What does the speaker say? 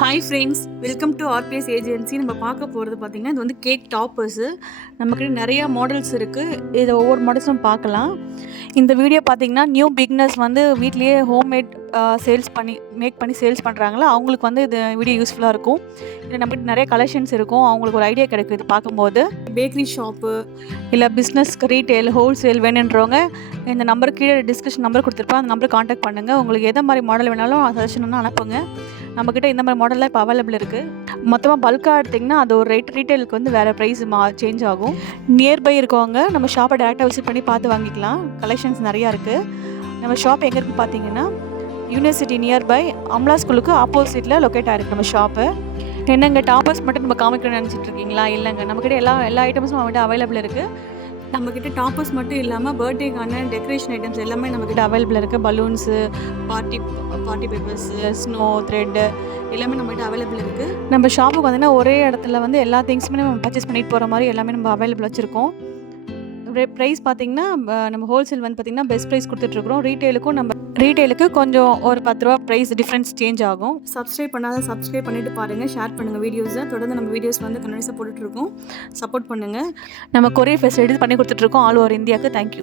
Hi friends, welcome to RPS agency. நம்ம பார்க்க போகிறது பார்த்திங்கன்னா இது வந்து கேக் டாப்பர்ஸு. நம்மக்கிட்ட நிறையா மாடல்ஸ் இருக்குது. இதை ஒவ்வொரு மாடல்ஸும் பார்க்கலாம். இந்த வீடியோ பார்த்திங்கன்னா நியூ பிக்னஸ் வந்து வீட்லேயே ஹோம்மேட் மேக் பண்ணி சேல்ஸ் பண்ணுறாங்களா, அவங்களுக்கு வந்து இது வீடியோ யூஸ்ஃபுல்லாக இருக்கும். இதில் நம்மக்கிட்ட நிறைய கலெக்ஷன்ஸ் இருக்கும். அவங்களுக்கு ஒரு ஐடியா கிடைக்கும் இது பார்க்கும்போது. பேக்கரி ஷாப்பு இல்லை பிஸ்னஸ்க்கு ரீட்டெயில் ஹோல்சேல் வேணுன்றவங்க இந்த நம்பருக்கு கீழே டிஸ்கிரிப்ஷன் நம்பர் கொடுத்துருப்பேன். அந்த நம்பருக்கு காண்டாக்ட் பண்ணுங்கள். உங்களுக்கு எந்த மாதிரி மாடல் வேணாலும் சஜஷன் அனுப்புங்க. நம்மக்கிட்ட இந்த மாதிரி மாடல்லாம் இப்போ அவைலபிள் இருக்குது. மொத்தமாக பல்காக எடுத்திங்கன்னா அது ஒரு ரீட்டெயிலுக்கு வந்து வேறு ப்ரைஸ் சேஞ்ச் ஆகும். நியர்பை இருக்கவங்க நம்ம ஷாப்பை டேரெக்டாக விசிட் பண்ணி பார்த்து வாங்கிக்கலாம். கலெக்ஷன்ஸ் நிறையா இருக்குது. நம்ம ஷாப் எங்கே இருக்குது பார்த்தீங்கன்னா யூனிவர்சிட்டி நியர்பை அம்லா ஸ்கூலுக்கு ஆப்போசிட்டில் லொக்கேட் ஆகிருக்கு நம்ம ஷாப்பு. என்னங்க டாப்பர்ஸ் மட்டும் நம்ம காமிக்கணும்னு நினச்சிட்டு இருக்கீங்களா? இல்லைங்க, நம்மக்கிட்ட எல்லா ஐட்டம்ஸும் நம்மகிட்ட அவைலபிள் இருக்குது. நம்மக்கிட்ட டாப்பர்ஸ் மட்டும் இல்லாமல் பர்த்டேக்கான டெக்கரேஷன் ஐட்டம்ஸ் எல்லாமே நம்மக்கிட்ட அவைலபிள் இருக்குது. Balloons, party papers, snow thread எல்லாமே நம்மகிட்ட அவைலபிள் இருக்குது. நம்ம ஷாப்புக்கு வந்தீங்கன்னா ஒரே இடத்துல வந்து எல்லா திங்ஸுமே நம்ம பர்ச்சேஸ் பண்ணிட்டு போகிற மாதிரி எல்லாமே நம்ம அவைலபிள் வச்சுருக்கோம். ப்ரைஸ் பார்த்திங்கன்னா நம்ம ஹோல்சேல் வந்து பார்த்திங்கன்னா பெஸ்ட் ப்ரைஸ் கொடுத்துட்ருக்குறோம். ரீட்டெயிலுக்கு கொஞ்சம் ஒரு 10 ரூபா ப்ரைஸ் டிஃப்ரென்ஸ் சேஞ்ச் ஆகும். சப்ஸ்கிரைப் பண்ணிவிட்டு பாருங்கள், ஷேர் பண்ணுங்கள் வீடியோஸை. தொடர்ந்து நம்ம வீடியோஸ் வந்து கண்டினியூஸாக போட்டுட்ருக்கோம். சப்போர்ட் பண்ணுங்கள். நம்ம கொரியர் ஃபெசிலிட்டி பண்ணி கொடுத்துட்ருக்கோம் ஆல் ஓவர் இந்தியாவுக்கு. தேங்க்யூ.